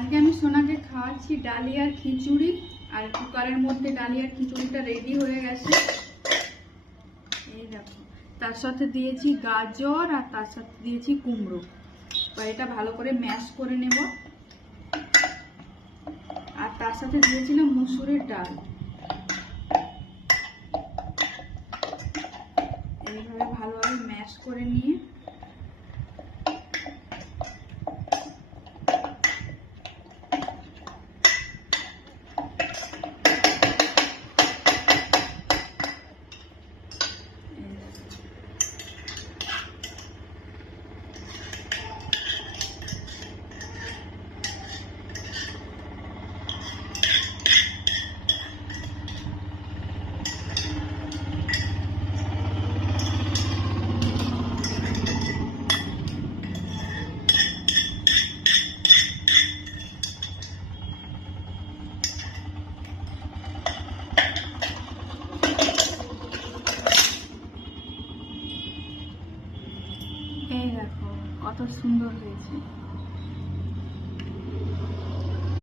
আজকে আমি সোনাকে খাওয়াচ্ছি ডালিয়ার খিচুড়ি। আর কুকারের মধ্যে ডালিয়ার খিচুড়িটা রেডি হয়ে গেছে। এই দেখো, তার সাথে দিয়েছি গাজর আর তার সাথে দিয়েছি কুমড়ো। এবার এটা ভালো করে ম্যাশ করে নেব। আর তার সাথে দিয়েছিলাম মুসুরের ডাল। এইভাবে ভালোভাবে ম্যাশ করে নিয়ে এই দেখো কত সুন্দর হয়েছে।